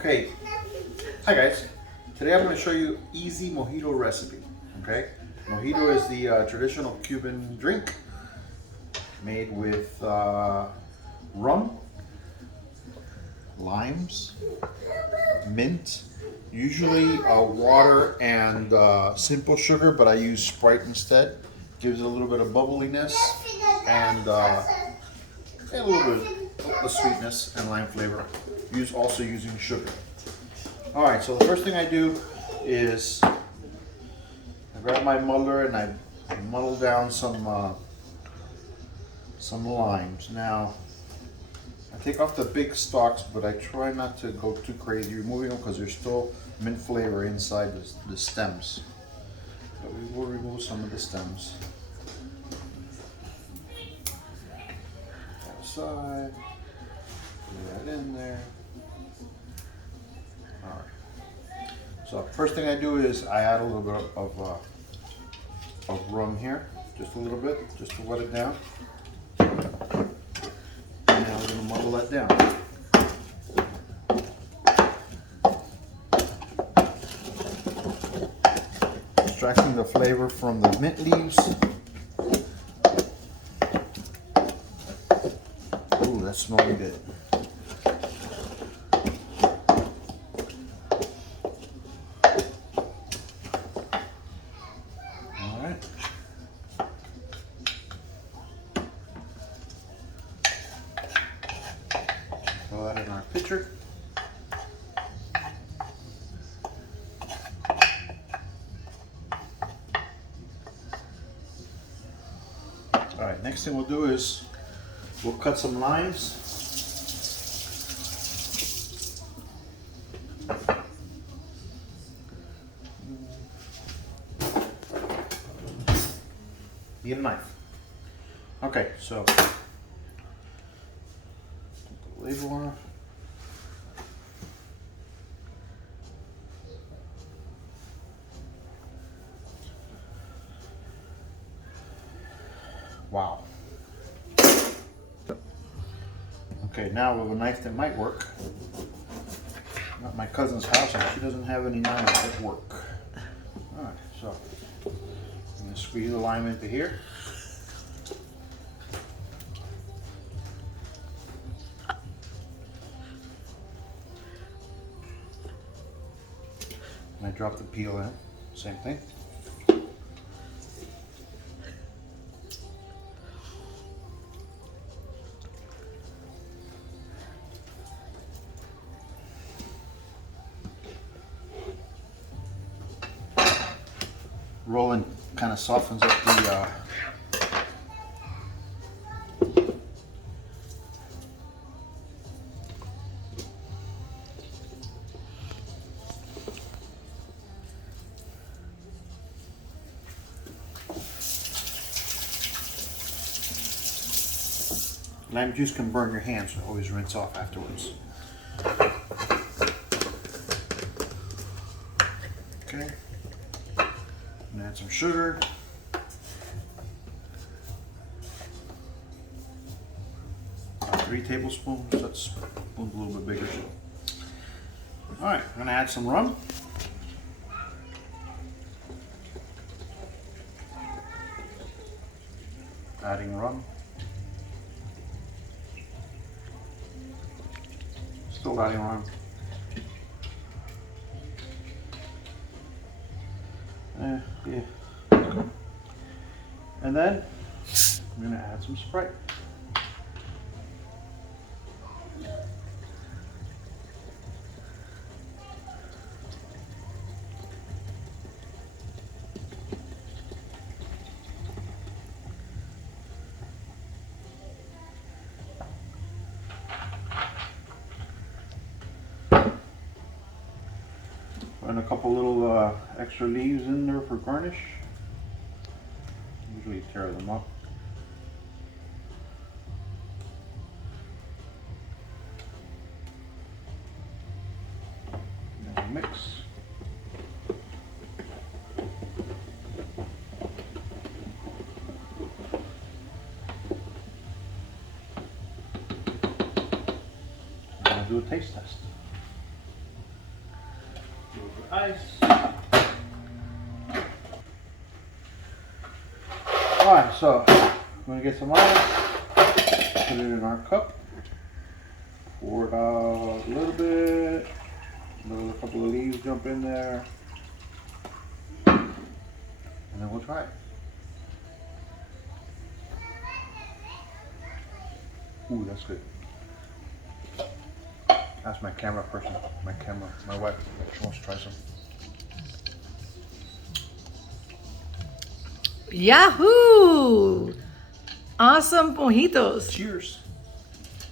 Okay, hi guys. Today I'm going to show you easy mojito recipe. Okay, mojito is the traditional Cuban drink made with rum, limes, mint, usually water and simple sugar, but I use Sprite instead. Gives it a little bit of bubbliness and a little bit of sweetness and lime flavor. Also using sugar. All right, so the first thing I do is I grab my muddler and I muddle down some limes. Now, I take off the big stalks, but I try not to go too crazy removing them because there's still mint flavor inside the stems. But we will remove some of the stems. That aside, put that in there. All right. So first thing I do is I add a little bit of rum here, just a little bit, just to wet it down. And now we're going to muddle that down. Extracting the flavor from the mint leaves. Ooh, that's smelling good. Throw that in our pitcher. All right, next thing we'll do is we'll cut some limes. Need a knife. Okay, so put the label on. Wow. Okay, now with a knife that might work. I'm at my cousin's house and she doesn't have any knives that work. Alright, so I'm going to squeeze the lime into here. And I drop the peel in, same thing. Rolling kind of softens up the lime juice can burn your hands, so always rinse off afterwards. Okay. And add some sugar. About 3 tablespoons. That spoon's a little bit bigger. All right, I'm gonna add some rum. Adding rum. Still adding rum. Yeah. And then I'm going to add some Sprite. And a couple little extra leaves in there for garnish. Usually tear them up. And mix. do a taste test. ice. Alright, so I'm gonna get some ice, put it in our cup, pour it out a little bit, let a couple of leaves jump in there, and then we'll try it. Ooh, that's good. That's my camera person, my wife, she wants to try some. Yahoo! Awesome mojitos. Cheers.